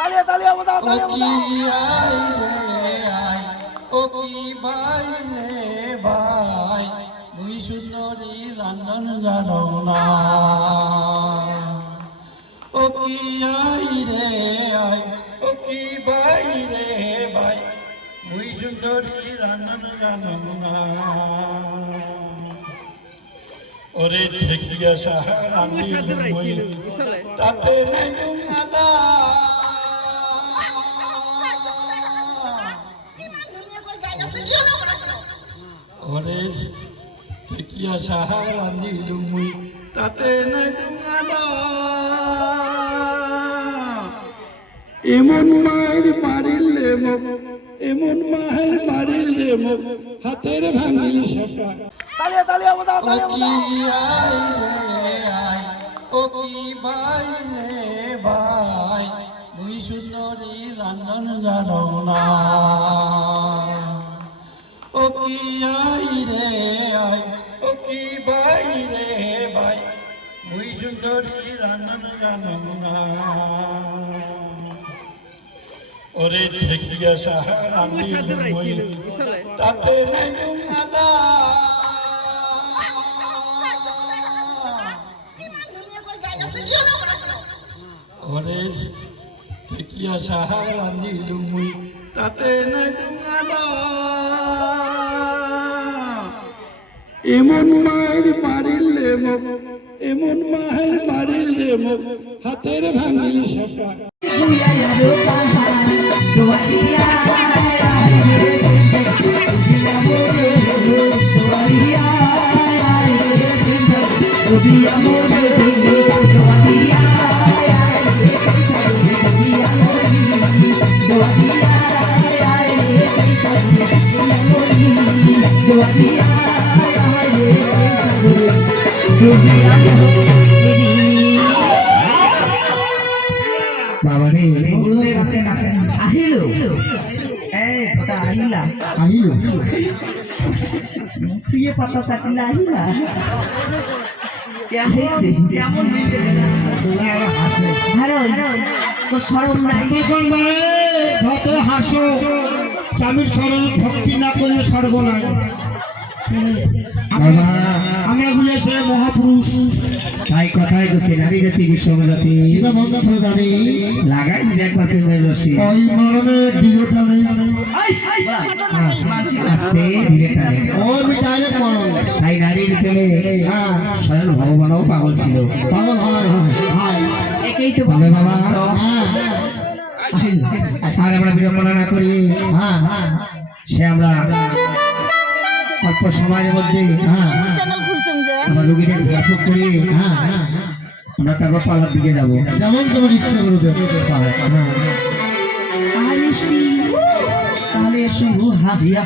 তালিয়া তালিয়া বাজাও ও কি আই রে আই ও কি ভাই রে ভাই মুই সুন্দরী রান্ধন জানো না ও কি আই রে আই ও কি ভাই রে ভাই মুই সুন্দরী রান্ধন জানো না ওরে ঠেকিয়া সাহারানি তাতে নাই আদা ওরে ঠেকিয়া সাহারানি মুই তাতে নাই আদা এমন মায়ের মারিলে এমন মায়ের মারিলে হাতের ভাঙিল শেষা তালিয়া তালিয়া বাজাও ও কি আই রে আই ও কি ভাই রে ভাই মুই সুন্দরী রান্ধন জানো না ও কি আই রে আই ও কি ভাই রে ভাই মুই সুন্দরী রান্ধন জানো না ওরে ঠেকিয়া সাহারানি তাতে নাই আদা ওরে ঠেকিয়া সাহারানি মুই তাতে নাই আদা এমন মায়ের মারিলে এমন মায়ের মারিলে হাতের ভাঙিল শেষা বাবারে আহিলো এই কথা আহিলা আহিলো ছুঁয়ে পাতা চাটিলা আহিলা কেমন ভালো তো সরম নাই যত হাসো স্বামীর স্মরণ ভক্তি না করলে সর্বনাশ আমরা বুঝেছে মহাপুরুষ তাই কথাই গেছে নারী জাতি বিশ্বজাতি জানি লাগাইছে যে একবার প্রেমের রসি ওই মরণে দিলে টানে আস্তে ধীরে টানে ওই ডাইরেক্ট মরণ তাই নারীর প্রেমে হ্যাঁ স্বয়ং ভগবানও পাগল ছিল পাগল হয় হয় একেই তো বলে বাবা আর আমরা বিড়ম্বনা না করি হ্যাঁ হ্যাঁ সে আমরা অল্প সময়ের মধ্যে আমরা রোগীদের ঝাঁপ করি আমরা তারপর পালার দিকে যাবো যেমন তোমার ইচ্ছা করবে তাহলে শুরু হাবিয়া